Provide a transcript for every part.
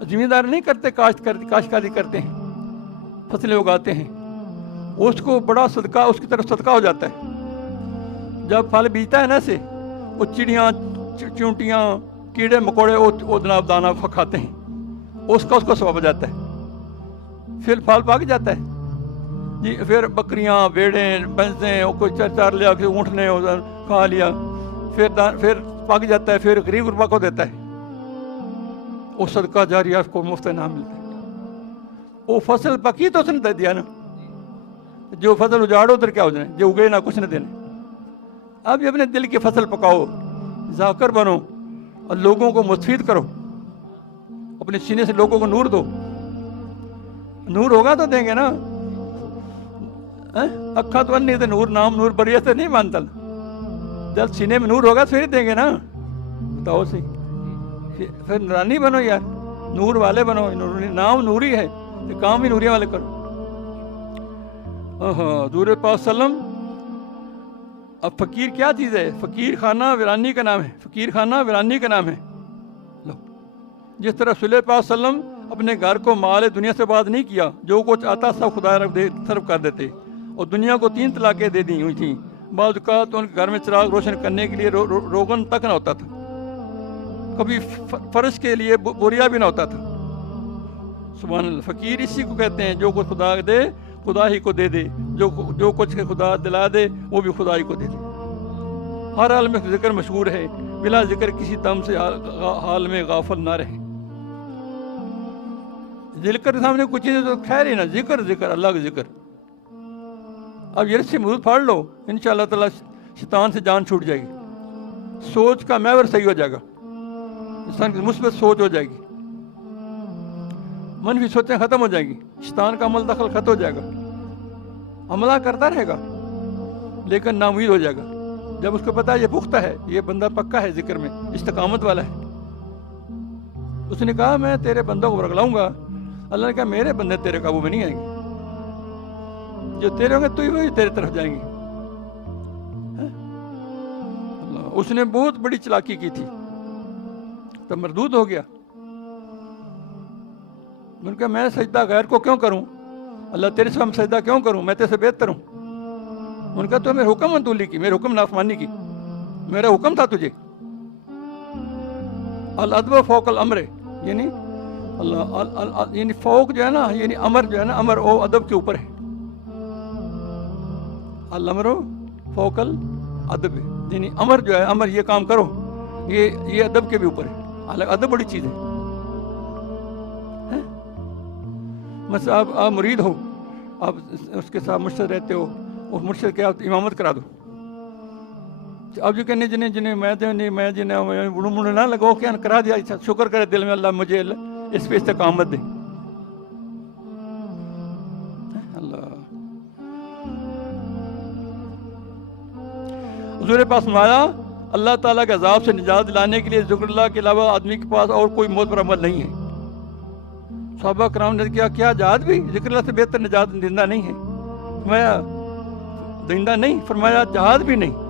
زمیندار نہیں کرتے، کاشتکاری کرتے ہیں، فصلیں اگاتے ہیں، اس کو بڑا صدقہ، اس کی طرف صدقہ ہو جاتا ہے. جب پھل بیجتا ہے نا سے، وہ چڑیاں چونٹیاں کیڑے مکوڑے وہ جناب دانہ کھاتے ہیں، اس کا ثواب ہو جاتا ہے. پھر پھل پک جاتا ہے جی، پھر بکریاں بھیڑیں بھینسیں کوئی چار لیا، کسی اونٹ نے کھا لیا، پھر پک جاتا ہے، پھر غریب غربا کو دیتا ہے، وہ صدقہ جاریہ کو مفت انعام ملتا ہے. وہ فصل پکی تو اس نے دے دیا نا، جو فصل اجاڑو ادھر کیا ہو جائے، جو اگے نہ کچھ نہ دینے. اب یہ اپنے دل کی فصل پکاؤ، ذاکر بنو اور لوگوں کو مستفید کرو، اپنے سینے سے لوگوں کو نور دو. نور ہوگا تو دیں گے نا. اکھا تو نہیں تو نور نام نور بریت سے نہیں مانتا، جب سینے میں نور ہوگا پھر دیں گے نا. بتاؤ صحیح، پھر نورانی بنو یار، نور والے بنو، نام نوری ہے تو کام بھی نوری والے کرو. حضور پاک وسلم. اب فقیر کیا چیز ہے؟ فقیر خانہ ویرانی کا نام ہے، فقیر خانہ ویرانی کا نام ہے. جس طرح صلی اللہ علیہ وسلم اپنے گھر کو مال دنیا سے بات نہیں کیا، جو کچھ آتا سب خدا رب صرف کر دیتے، اور دنیا کو 3 طلاقیں دے دی ہوئی تھیں. بعض اوقات تو ان کے گھر میں چراغ روشن کرنے کے لیے روغن تک نہ ہوتا تھا، کبھی فرش کے لیے بوریا بھی نہ ہوتا تھا. سبحان اللہ. فقیر اسی کو کہتے ہیں جو کچھ خدا دے خدا ہی کو دے دے، جو کچھ خدا دلا دے وہ بھی خدا ہی کو دے دے. ہر حال میں ذکر مشہور ہے، بلا ذکر کسی دم سے حال میں غافل نہ رہے. ذکر کے سامنے کچھ چیزیں تو خیر ہی نا، ذکر اللہ کا ذکر. اب یہ سے محدود پھاڑ لو، انشاءاللہ تعالیٰ شیطان سے جان چھوٹ جائے گی، سوچ کا محور صحیح ہو جائے گا، انسان کی مثبت سوچ ہو جائے گی، منفی سوچیں ختم ہو جائیں گی، شیطان کا عمل دخل ختم ہو جائے گا. عملہ کرتا رہے گا لیکن ناامید ہو جائے گا. جب اس کو پتا ہے یہ پختہ ہے، یہ بندہ پکا ہے، ذکر میں استقامت والا ہے. اس نے کہا میں تیرے بندوں کو رگلاؤں گا. اللہ نے کہا میرے بندے تیرے قابو میں نہیں آئیں گے، جو تیرے ہوں گے تو ہی وہی تیرے طرف جائیں گے. اس نے بہت بڑی چلاکی کی تھی تو مردود ہو گیا. میں نے کہا میں سجدہ غیر کو کیوں کروں؟ اللہ تیرے سے ہم سجدہ کیوں کروں؟ میں تیرے سے بہتر ہوں. میں نے کہا تو میرے حکم منتولی کی، میرے حکم نافرمانی کی، میرا حکم تھا تجھے. الادب فوق الامر، یعنی اللہ یعنی فوق جو ہے نا، یعنی امر جو ہے نا، امر او ادب کے اوپر ہے. الامر فوق الادب، یعنی امر جو ہے، امر یہ کام کرو، یہ ادب کے بھی اوپر ہے. ادب بڑی چیز ہے. مثلا آپ مرید ہو، آپ اس کے ساتھ مرشد رہتے ہو، اس مرشد کے آپ امامت کرا دو. اب جو کہنے جنہیں میں جنہیں بڑھوں نہ لگاؤ کہ کرا دیا، شکر کرے دل میں اللہ مجھے اس پہ استقامت دے. اللہ حضور پاس فرمایا اللہ تعالیٰ کے عذاب سے نجات دلانے کے لیے ذکر اللہ کے علاوہ آدمی کے پاس اور کوئی معتبر عمل نہیں ہے. صحابہ کرام نے کیا جہاد بھی ذکر اللہ سے بہتر نجات دندہ نہیں ہے؟ فرمایا دندہ نہیں، فرمایا جہاد بھی نہیں،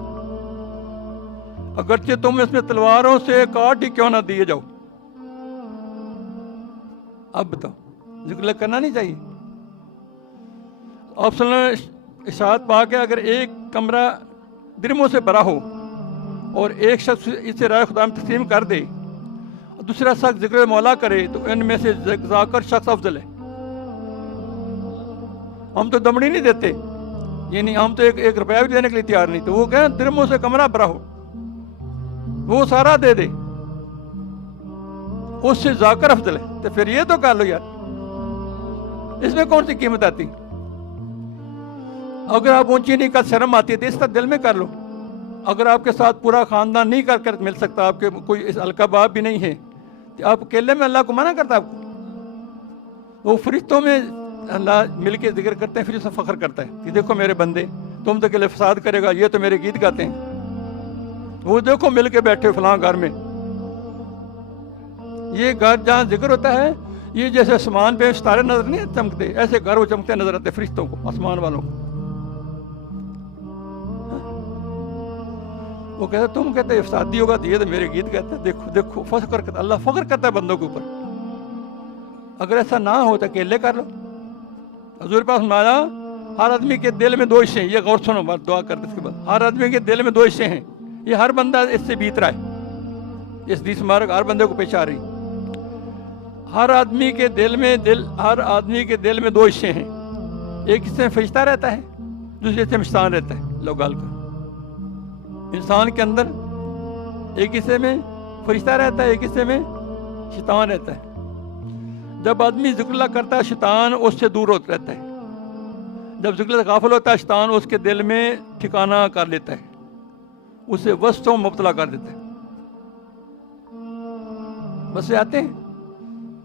اگرچہ تم اس میں تلواروں سے کاٹ ہی کیوں نہ دیے جاؤ. اب بتاؤ ذکر اللہ کرنا نہیں چاہیے؟ آپ صلی اللہ علیہ وسلم ارشاد پاک ہے اگر ایک کمرہ درموں سے بھرا ہو اور ایک شخص اسے رائے خدا میں تقسیم کر دے اور دوسرا شخص ذکر مولا کرے تو ان میں سے ذاکر شخص افضل ہے. ہم تو دمڑی نہیں دیتے، یعنی ہم تو ایک روپیہ بھی دینے کے لیے تیار نہیں، تو وہ کہیں درموں سے کمرہ بھرا ہو وہ سارا دے دے، اس سے ذاکر افضل ہے. تو پھر یہ تو کر لو یار، اس میں کون سی قیمت آتی؟ اگر آپ اونچی نہیں کر شرم آتی ہے تو اس کا دل میں کر لو. اگر آپ کے ساتھ پورا خاندان نہیں کر مل سکتا، آپ کے کوئی ہلکا باپ بھی نہیں ہے، تو آپ اکیلے میں اللہ کو منع کرتا آپ کو؟ وہ فرشتوں میں اللہ مل کے ذکر کرتے ہیں، پھر اسے فخر کرتا ہے کہ دیکھو میرے بندے، تم تو اکیلے فساد کرے گا، یہ تو میرے گیت گاتے ہیں. وہ دیکھو مل کے بیٹھے فلاں گھر میں. یہ گھر جہاں ذکر ہوتا ہے، یہ جیسے آسمان پہ ستارے نظر نہیں چمکتے، ایسے گھر وہ چمکتے نظر آتے فرشتوں کو، آسمان والوں کو. وہ کہتا تم کہتے افسادی ہوگا تو یہ تو میرے گیت کہتے ہیں. دیکھو فخر کرتا اللہ، فخر کرتا ہے بندوں کے اوپر. اگر ایسا نہ ہو تو اکیلے کر لو. حضور پاک فرمایا ہر آدمی کے دل میں 2 حصے ہیں. یہ غور سنو بات, دعا کرتے اس کے بعد. ہر آدمی کے دل میں 2 حصے ہیں. یہ ہر بندہ اس سے بیت رہا ہے. اس حدیث مبارک ہر بندے کو پیش آ رہی. ہر آدمی کے دل میں 2 حصے ہیں. ایک حصے میں فرشتہ رہتا ہے, دوسرے حصے میں شیطان رہتا ہے. لو گال کر. انسان کے اندر ایک حصے میں فرشتہ رہتا ہے, ایک حصے میں شیطان رہتا ہے. جب آدمی ذکر اللہ کرتا ہے شیطان اس سے دور ہوتا رہتا ہے. جب ذکر اللہ سے غافل ہوتا ہے شیطان اس کے دل میں ٹھکانہ کر لیتا ہے, اسے وسوسوں میں مبتلا کر دیتا ہے. وسوسے آتے ہیں,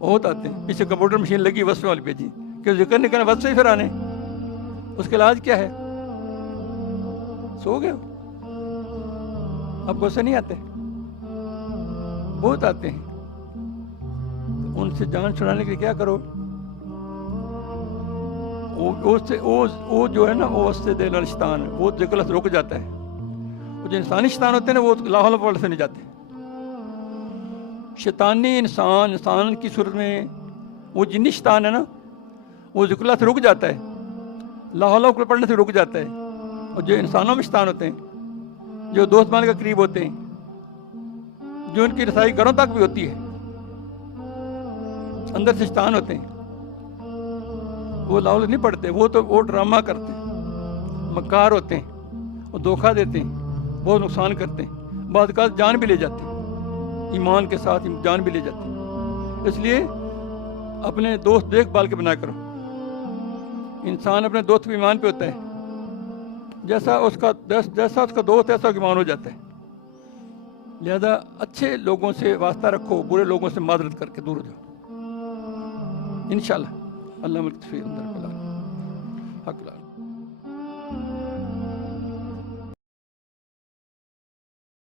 بہت آتے ہیں. پیچھے کمپیوٹر مشین لگی وسوسے والی پہ جی, کہ ذکر نہیں کرنا وسوسے پھر آنے. اس کا علاج کیا ہے؟ سو گئے ہو, اب غصے نہیں آتے؟ بہت آتے ہیں. ان سے جان چھڑانے کے لیے کیا کرو؟ وہ جو ہے نا, وہ اس سے دل شیطان وہ ذکر اللہ سے رک جاتا ہے. وہ جو انسانی شیطان ہوتے ہیں نا, وہ لا حول ولا قوت سے نہیں جاتے. شیطانی انسان کی صورت میں وہ جنی شیطان ہے نا, وہ ذکر اللہ سے رک جاتا ہے, لا حول ولا قوت پڑھنے سے رک جاتا ہے. اور جو انسانوں میں شیطان ہوتے ہیں, جو دوست مان کے قریب ہوتے ہیں, جو ان کی رسائی گھروں تک بھی ہوتی ہے, اندر سے شیطان ہوتے ہیں, وہ لا حول نہیں پڑھتے. وہ ڈرامہ کرتے ہیں, مکار ہوتے ہیں, وہ دھوکہ دیتے ہیں, بہت نقصان کرتے ہیں. بعض اوقات جان بھی لے جاتے ہیں, ایمان کے ساتھ جان بھی لے جاتے ہیں. اس لیے اپنے دوست دیکھ بھال کے بنا کرو. انسان اپنے دوست کے ایمان پہ ہوتا ہے. جیسا اس کا دوست ایسا ایمان ہو جاتا ہے. لہذا اچھے لوگوں سے واسطہ رکھو, برے لوگوں سے معذرت کر کے دور ہو جاؤ انشاءاللہ. اللہ ملک فی اندر حق